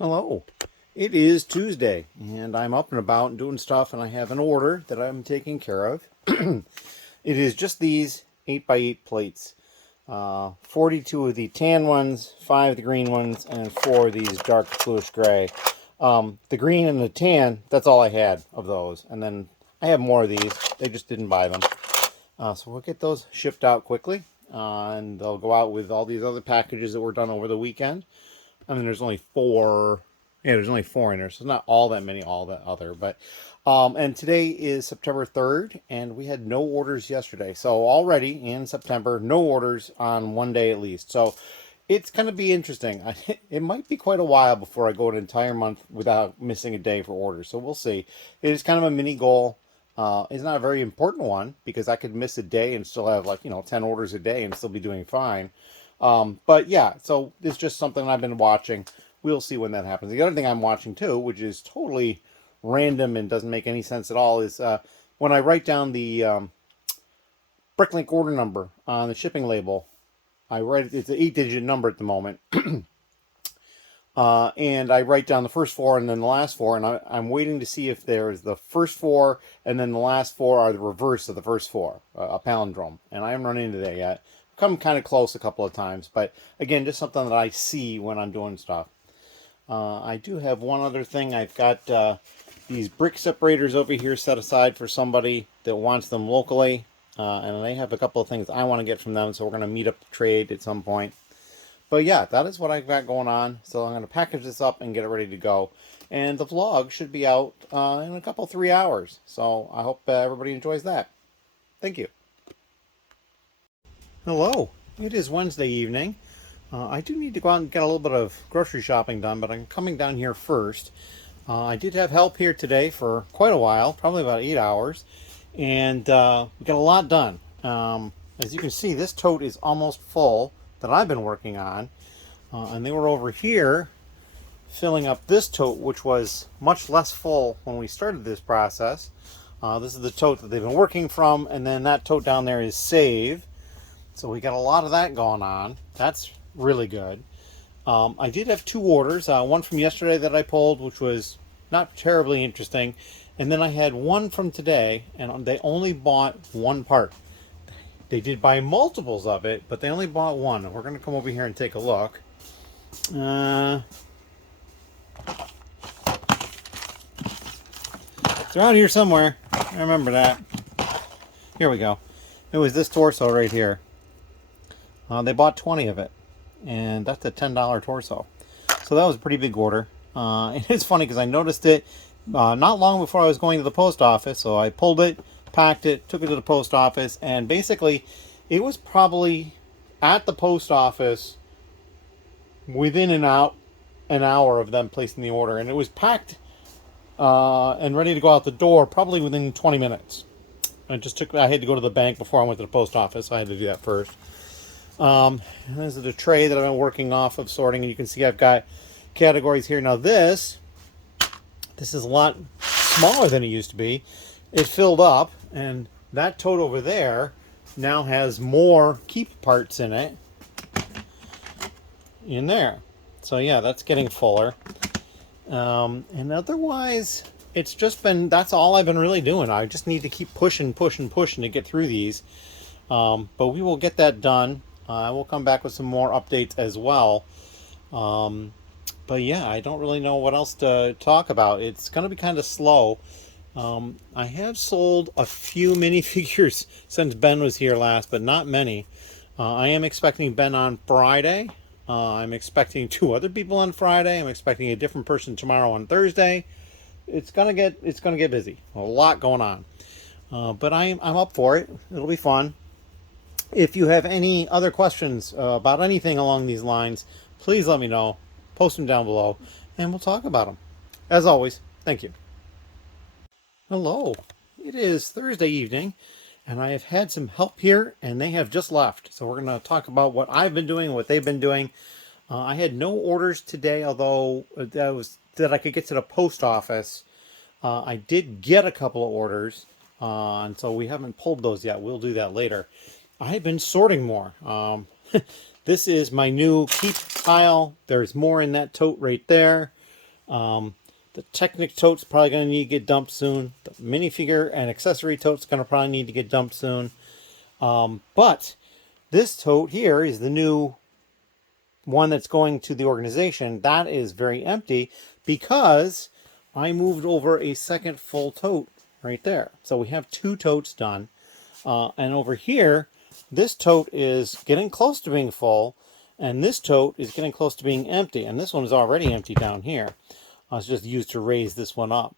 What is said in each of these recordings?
Hello. It is Tuesday, and I'm up and about and doing stuff, and I have an order that I'm taking care of. It is just these 8x8 plates. 42 of the tan ones, 5 of the green ones, and 4 of these dark bluish gray. The green and the tan, that's all I had of those. And then I have more of these. They just didn't buy them. So we'll get those shipped out quickly. And they'll go out with all these other packages that were done over the weekend. I mean, there's only 4. Yeah, there's only 4 in there, so not all that many, all that other. But, and today is September 3rd, and we had no orders yesterday. So already in September, no orders on one day at least. So it's going to be interesting. It might be quite a while before I go an entire month without missing a day for orders. So we'll see. It is kind of a mini goal. It's not a very important one because I could miss a day and still have 10 orders a day and still be doing fine. But yeah, so it's just something I've been watching. We'll see when that happens. The other thing I'm watching too, which is totally random and doesn't make any sense at all, is when I write down the Bricklink order number on the shipping label. It's an 8-digit number at the moment. And I write down the first 4 and then the last 4, and I'm waiting to see if there's the first 4 and then the last 4 are the reverse of the first 4, a palindrome. And I haven't run into that yet. Come kind of close a couple of times, but again, just something that I see when I'm doing stuff. I do have one other thing. I've got these brick separators over here set aside for somebody that wants them locally, and they have a couple of things I want to get from them, so we're going to meet up to trade at some point. But yeah, that is what I've got going on. So I'm going to package this up and get it ready to go. And the vlog should be out in a couple, 3 hours. So I hope everybody enjoys that. Thank you. Hello. It is Wednesday evening. I do need to go out and get a little bit of grocery shopping done, but I'm coming down here first. I did have help here today for quite a while, probably about 8 hours. And we got a lot done. As you can see, this tote is almost full that I've been working on. And they were over here filling up this tote, which was much less full when we started this process. This is the tote that they've been working from, and then that tote down there is save. So we got a lot of that going on. That's really good. I did have 2 orders. One from yesterday that I pulled, which was not terribly interesting. And then I had one from today, and they only bought 1 part. They did buy multiples of it, but they only bought 1. And we're going to come over here and take a look. It's around here somewhere. I remember that. Here we go. It was this torso right here. They bought 20 of it, and that's a $10 torso. So that was a pretty big order. And it's funny because I noticed it not long before I was going to the post office. So I pulled it, packed it, took it to the post office, and basically it was probably at the post office within an hour of them placing the order. And it was packed and ready to go out the door probably within 20 minutes. I had to go to the bank before I went to the post office, so I had to do that first. This is the tray that I've been working off of sorting, and you can see I've got categories here. Now this is a lot smaller than it used to be. It filled up, and that tote over there now has more keep parts in it in there. So yeah, that's getting fuller. And otherwise, it's just been, that's all I've been really doing. I just need to keep pushing to get through these. But we will get that done. I will come back with some more updates as well. But yeah, I don't really know what else to talk about. It's going to be kind of slow. I have sold a few minifigures since Ben was here last, but not many. I am expecting Ben on Friday. I'm expecting 2 other people on Friday. I'm expecting a different person tomorrow on Thursday. It's gonna get busy. A lot going on. But I'm up for it. It'll be fun. If you have any other questions about anything along these lines, please let me know. Post them down below, and we'll talk about them. As always, thank you. Hello. It is Thursday evening, and I have had some help here, and they have just left. So we're going to talk about what I've been doing and what they've been doing. I had no orders today, although that I could get to the post office. I did get a couple of orders, and so we haven't pulled those yet. We'll do that later. I've been sorting more. This is my new keep pile. There's more in that tote right there. The Technic tote's probably going to need to get dumped soon. The minifigure and accessory tote's going to probably need to get dumped soon. But this tote here is the new one that's going to the organization. That is very empty because I moved over a second full tote right there. So we have 2 totes done. And over here, this tote is getting close to being full, and this tote is getting close to being empty. And this one is already empty down here. It's just used to raise this one up.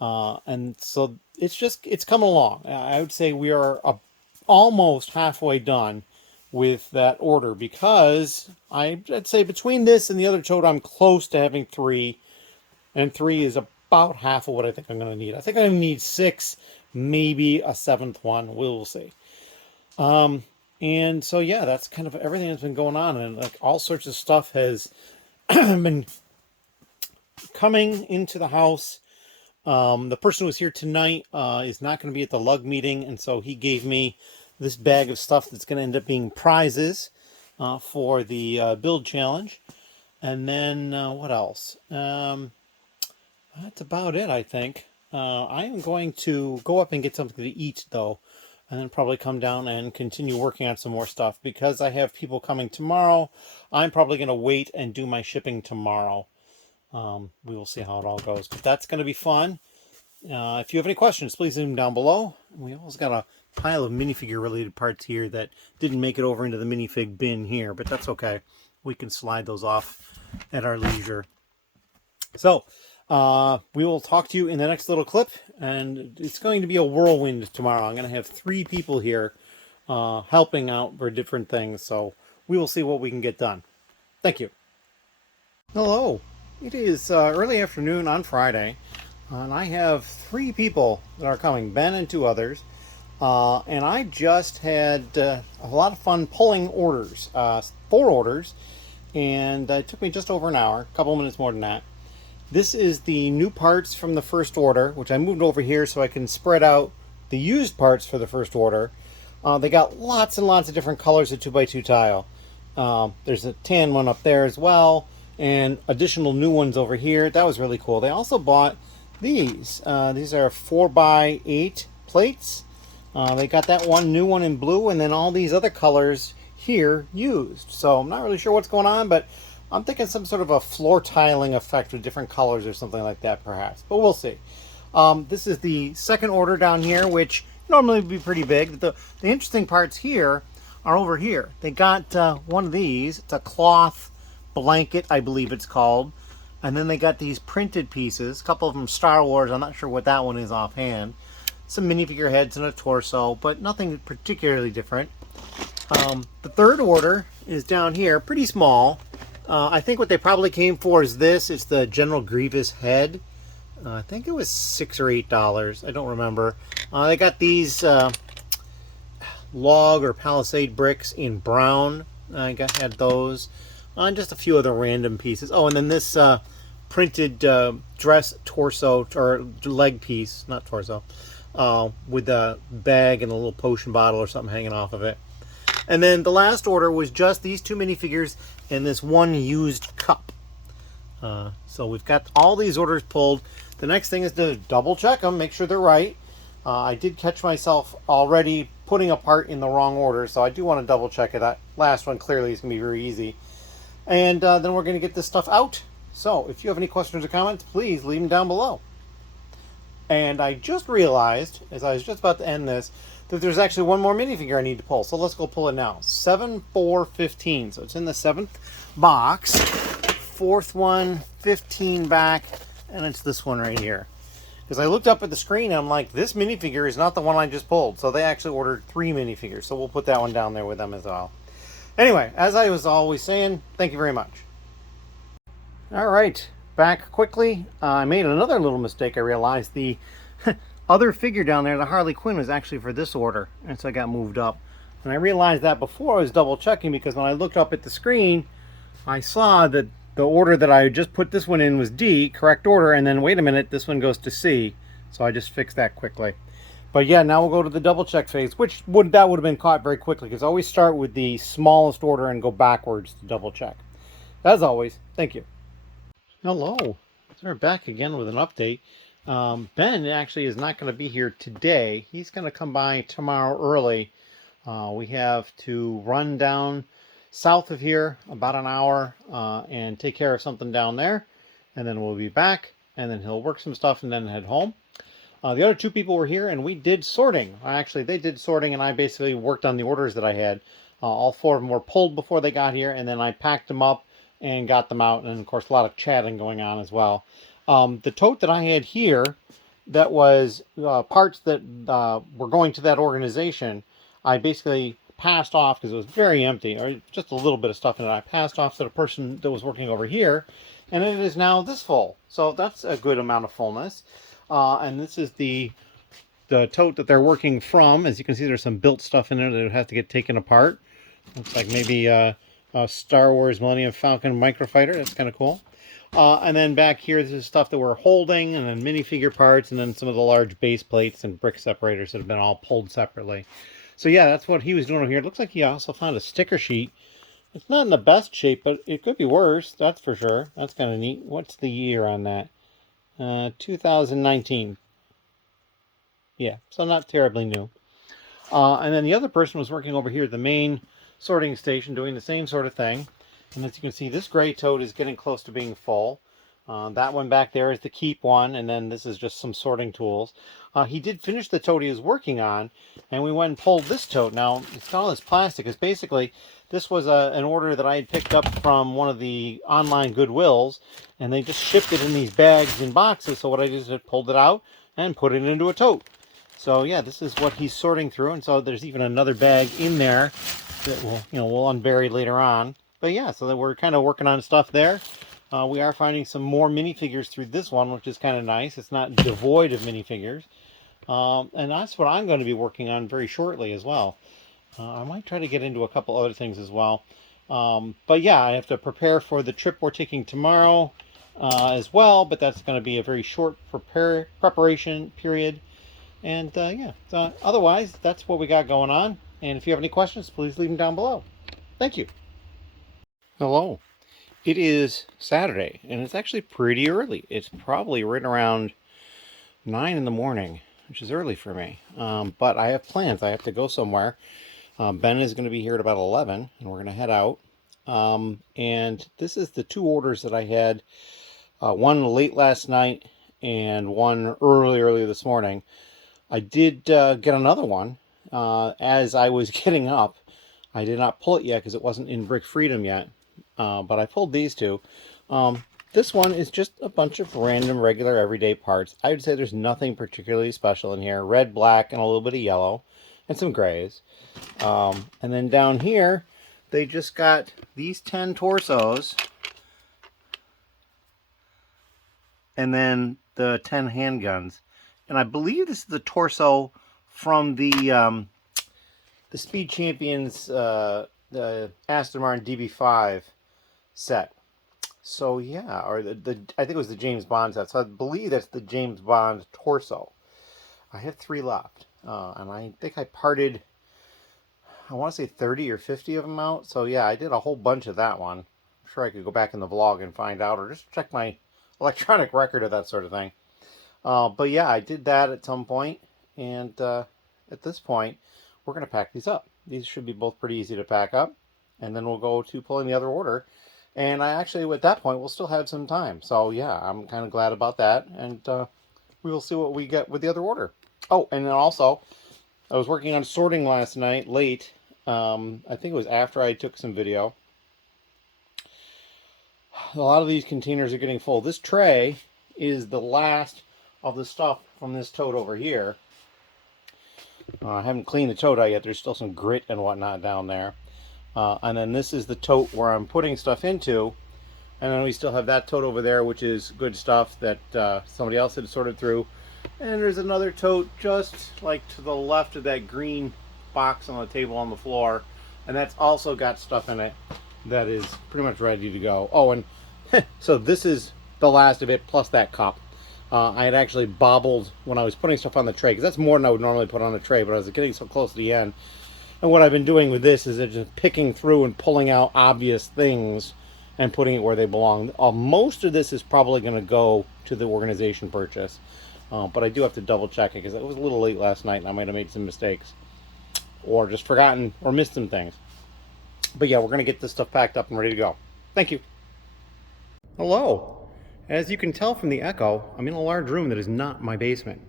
And so it's coming along. I would say we are almost halfway done with that order, because I'd say between this and the other tote, I'm close to having 3, and 3 is about half of what I think I'm going to need. I think I need 6, maybe a 7th one. We'll see. And so, yeah, that's kind of everything that's been going on, and like all sorts of stuff has been coming into the house. The person who was here tonight is not going to be at the lug meeting, and so he gave me this bag of stuff that's going to end up being prizes for the build challenge. And then what else? That's about it, I think. I am going to go up and get something to eat, though, and then probably come down and continue working on some more stuff. Because I have people coming tomorrow, I'm probably going to wait and do my shipping tomorrow. We will see how it all goes, but that's going to be fun. If you have any questions, please leave them down below. We always got a pile of minifigure related parts here that didn't make it over into the minifig bin here, but that's okay. We can slide those off at our leisure. So we will talk to you in the next little clip, and it's going to be a whirlwind tomorrow. I'm going to have 3 people here helping out for different things, so we will see what we can get done. Thank you. Hello. It is early afternoon on Friday, and I have 3 people that are coming, Ben and 2 others. And I just had a lot of fun pulling orders, 4 orders, and it took me just over an hour, a couple minutes more than that. This is the new parts from the first order, which I moved over here so I can spread out the used parts for the first order. They got lots and lots of different colors of 2x2 tile. There's a tan one up there as well, and additional new ones over here. That was really cool. They also bought these. These are 4x8 plates. They got that one new one in blue, and then all these other colors here used. So I'm not really sure what's going on, but I'm thinking some sort of a floor tiling effect with different colors or something like that, perhaps. But we'll see. This is the second order down here, which normally would be pretty big. The interesting parts here are over here. They got one of these. It's a cloth blanket, I believe it's called. And then they got these printed pieces. A couple of them Star Wars. I'm not sure what that one is offhand. Some minifigure heads and a torso, but nothing particularly different. The third order is down here, pretty small. I think what they probably came for is this. It's the General Grievous head. I think it was $6 or $8. I don't remember. They got these log or palisade bricks in brown. I had those. And just a few other random pieces. Oh, and then this printed dress torso, or leg piece, not torso, with a bag and a little potion bottle or something hanging off of it. And then the last order was just these 2 minifigures and this one used cup. So we've got all these orders pulled. The next thing is to double check them, make sure they're right. I did catch myself already putting a part in the wrong order, so I do want to double check it. That last one clearly is going to be very easy. And then we're going to get this stuff out. So if you have any questions or comments, please leave them down below. And I just realized, as I was just about to end this, that there's actually one more minifigure I need to pull. So let's go pull it now. 7/4/15. So it's in the 7th box. 4th one, 15 back, and it's this one right here. Because I looked up at the screen and I'm like, this minifigure is not the one I just pulled. So they actually ordered 3 minifigures. So we'll put that one down there with them as well. Anyway, as I was always saying, thank you very much. All right, back quickly. I made another little mistake. I realized the other figure down there, the Harley Quinn, was actually for this order, and so I got moved up. And I realized that before I was double checking, because when I looked up at the screen, I saw that the order that I just put this one in was D, correct order, and then wait a minute, this one goes to C. So I just fixed that quickly. But yeah, now we'll go to the double check phase, that would have been caught very quickly, because I always start with the smallest order and go backwards to double check. As always, thank you. Hello. So we're back again with an update. Ben actually is not going to be here today. He's going to come by tomorrow early. We have to run down south of here about an hour and take care of something down there. And then we'll be back, and then he'll work some stuff and then head home. The other two people were here, and we did sorting. Actually, they did sorting, and I basically worked on the orders that I had. All four of them were pulled before they got here, and then I packed them up and got them out. And, of course, a lot of chatting going on as well. The tote that I had here that was parts that were going to that organization, I basically passed off because it was very empty, or just a little bit of stuff in it. I passed off to the person that was working over here, and it is now this full. So that's a good amount of fullness. And this is the tote that they're working from. As you can see, there's some built stuff in there that has to get taken apart. Looks like maybe a Star Wars Millennium Falcon microfighter. That's kind of cool. And then back here, this is stuff that we're holding, and then minifigure parts, and then some of the large base plates and brick separators that have been all pulled separately. So yeah, that's what he was doing over here. It looks like he also found a sticker sheet. It's not in the best shape, but it could be worse. That's for sure. That's kind of neat. What's the year on that? 2019. Yeah, so not terribly new. And then the other person was working over here at the main sorting station doing the same sort of thing. And as you can see, this gray tote is getting close to being full. That one back there is the keep one, and then this is just some sorting tools. He did finish the tote he was working on, and we went and pulled this tote. Now, it's got all this plastic. It's basically, this was an order that I had picked up from one of the online Goodwills, and they just shipped it in these bags and boxes. So what I did is I pulled it out and put it into a tote. So yeah, this is what he's sorting through, and so there's even another bag in there that we'll unbury later on. But yeah, so that we're kind of working on stuff there. We are finding some more minifigures through this one, which is kind of nice. It's not devoid of minifigures. And that's what I'm going to be working on very shortly as well. I might try to get into a couple other things as well. But yeah, I have to prepare for the trip we're taking tomorrow as well. But that's going to be a very short preparation period. And yeah, so otherwise, that's what we got going on. And if you have any questions, please leave them down below. Thank you. Hello. It is Saturday, and it's actually pretty early. It's probably right around 9 in the morning, which is early for me. But I have plans. I have to go somewhere. Ben is going to be here at about 11, and we're going to head out. And this is the two orders that I had. One late last night and one early this morning. I did get another one as I was getting up. I did not pull it yet because it wasn't in Brick Freedom yet. But I pulled these two. This one is just a bunch of random, regular, everyday parts. I would say there's nothing particularly special in here. Red, black, and a little bit of yellow, and some grays. And then down here, they just got these 10 torsos, and then the 10 handguns. And I believe this is the torso from the Speed Champions, the Aston Martin DB5 set. So yeah, or I think it was the James Bond set. So I believe that's the James Bond torso. I have 3 left, and I think I parted, I want to say 30 or 50 of them out. So yeah, I did a whole bunch of that one. I'm sure I could go back in the vlog and find out, or just check my electronic record of that sort of thing. But yeah, I did that at some point, and at this point, we're going to pack these up. These should be both pretty easy to pack up, and then we'll go to pulling the other order. And I actually, at that point, we'll still have some time. So yeah, I'm kind of glad about that, and we will see what we get with the other order. Oh, and then also, I was working on sorting last night, late. I think it was after I took some video. A lot of these containers are getting full. This tray is the last of the stuff from this tote over here. I haven't cleaned the tote out yet. There's still some grit and whatnot down there. And then this is the tote where I'm putting stuff into. And then we still have that tote over there, which is good stuff that somebody else had sorted through. And there's another tote just like to the left of that green box on the table on the floor. And that's also got stuff in it that is pretty much ready to go. Oh, and so this is the last of it, plus that cup. I had actually bobbled when I was putting stuff on the tray, because that's more than I would normally put on a tray, but I was getting so close to the end. And what I've been doing with this is just picking through and pulling out obvious things and putting it where they belong. Most of this is probably going to go to the organization purchase, but I do have to double check it because it was a little late last night and I might have made some mistakes or just forgotten or missed some things. But yeah, we're going to get this stuff packed up and ready to go. Thank you. Hello. As you can tell from the echo, I'm in a large room that is not my basement.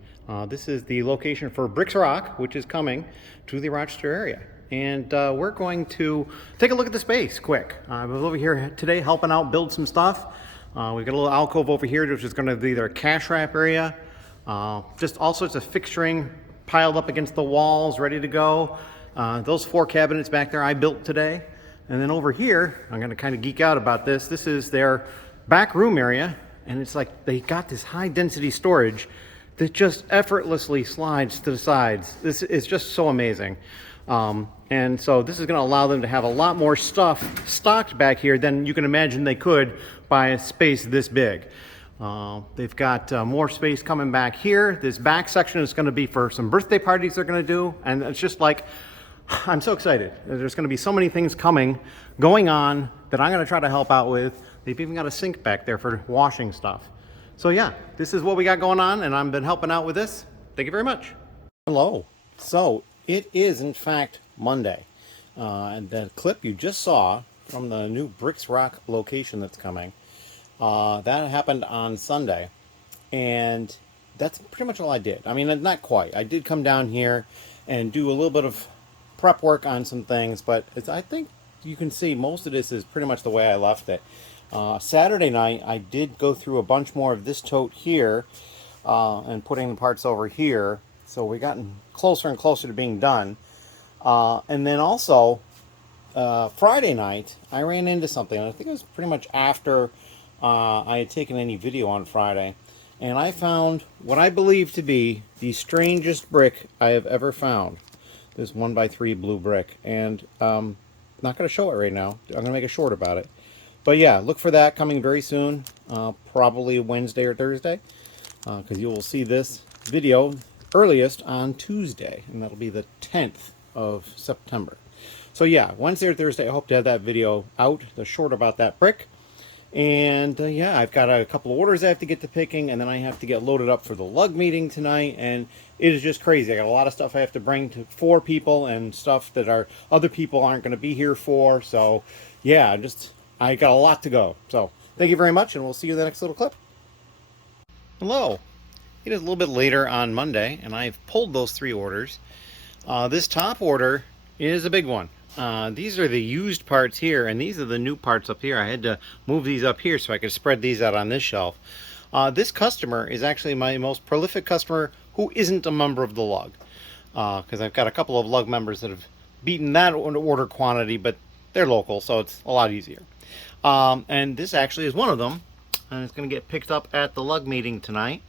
This is the location for Bricks ROC, which is coming to the Rochester area. And we're going to take a look at the space quick. I was over here today helping out build some stuff. We've got a little alcove over here, which is going to be their cash wrap area. Just all sorts of fixturing piled up against the walls, ready to go. Those 4 cabinets back there I built today. And then over here, I'm going to kind of geek out about this. This is their back room area. And it's like they got this high density storage that just effortlessly slides to the sides. This is just so amazing. And so this is going to allow them to have a lot more stuff stocked back here than you can imagine they could by a space this big. They've got more space coming back here. This back section is going to be for some birthday parties they're going to do. And it's just like, I'm so excited. There's going to be so many things going on that I'm going to try to help out with. They've even got a sink back there for washing stuff. So yeah, this is what we got going on, and I've been helping out with this. Thank you very much. Hello. So it is in fact Monday. And the clip you just saw from the new Bricks ROC location that's coming, that happened on Sunday. And that's pretty much all I did. I mean, not quite. I did come down here and do a little bit of prep work on some things, but I think you can see most of this is pretty much the way I left it. Saturday night, I did go through a bunch more of this tote here and putting the parts over here. So we gotten closer and closer to being done. And then also, Friday night, I ran into something. I think it was pretty much after I had taken any video on Friday. And I found what I believe to be the strangest brick I have ever found. This 1x3 blue brick. And I'm not going to show it right now. I'm going to make a short about it. But yeah, look for that coming very soon, probably Wednesday or Thursday, because you will see this video earliest on Tuesday, and that'll be the 10th of September. So yeah, Wednesday or Thursday, I hope to have that video out, the short about that brick. And yeah, I've got a couple of orders I have to get to picking, and then I have to get loaded up for the lug meeting tonight, and it is just crazy. I got a lot of stuff I have to bring for people, and stuff that other people aren't going to be here for. So yeah, I got a lot to go. So thank you very much, and we'll see you in the next little clip. Hello. It is a little bit later on Monday, and I've pulled those 3 orders. This top order is a big one. These are the used parts here, and these are the new parts up here. I had to move these up here so I could spread these out on this shelf. This customer is actually my most prolific customer who isn't a member of the lug. Because I've got a couple of lug members that have beaten that order quantity, but they're local, so it's a lot easier. And this actually is one of them, and it's going to get picked up at the lug meeting tonight.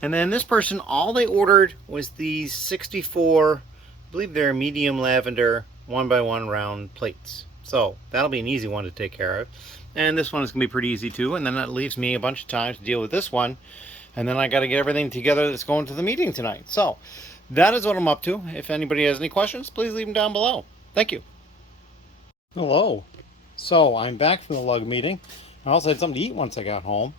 And then this person, all they ordered was these 64, I believe they're medium lavender 1x1 round plates. So that'll be an easy one to take care of. And this one is going to be pretty easy too. And then that leaves me a bunch of time to deal with this one. And then I got to get everything together that's going to the meeting tonight. So that is what I'm up to. If anybody has any questions, please leave them down below. Thank you. Hello. So I'm back from the lug meeting. I also had something to eat once I got home.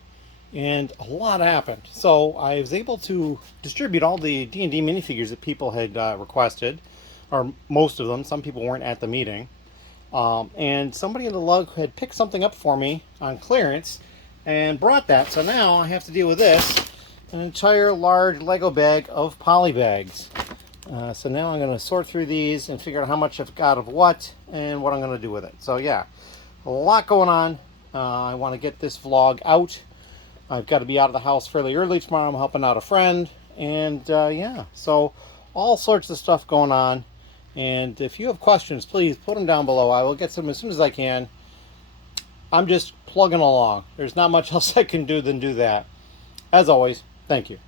And a lot happened. So I was able to distribute all the D&D minifigures that people had requested, or most of them. Some people weren't at the meeting. And somebody in the lug had picked something up for me on clearance and brought that. So now I have to deal with this, an entire large Lego bag of poly bags. So now I'm going to sort through these and figure out how much I've got of what and what I'm going to do with it. So yeah, a lot going on. I want to get this vlog out. I've got to be out of the house fairly early tomorrow. I'm helping out a friend. And yeah, so all sorts of stuff going on. And if you have questions, please put them down below. I will get some as soon as I can. I'm just plugging along. There's not much else I can do than do that. As always, thank you.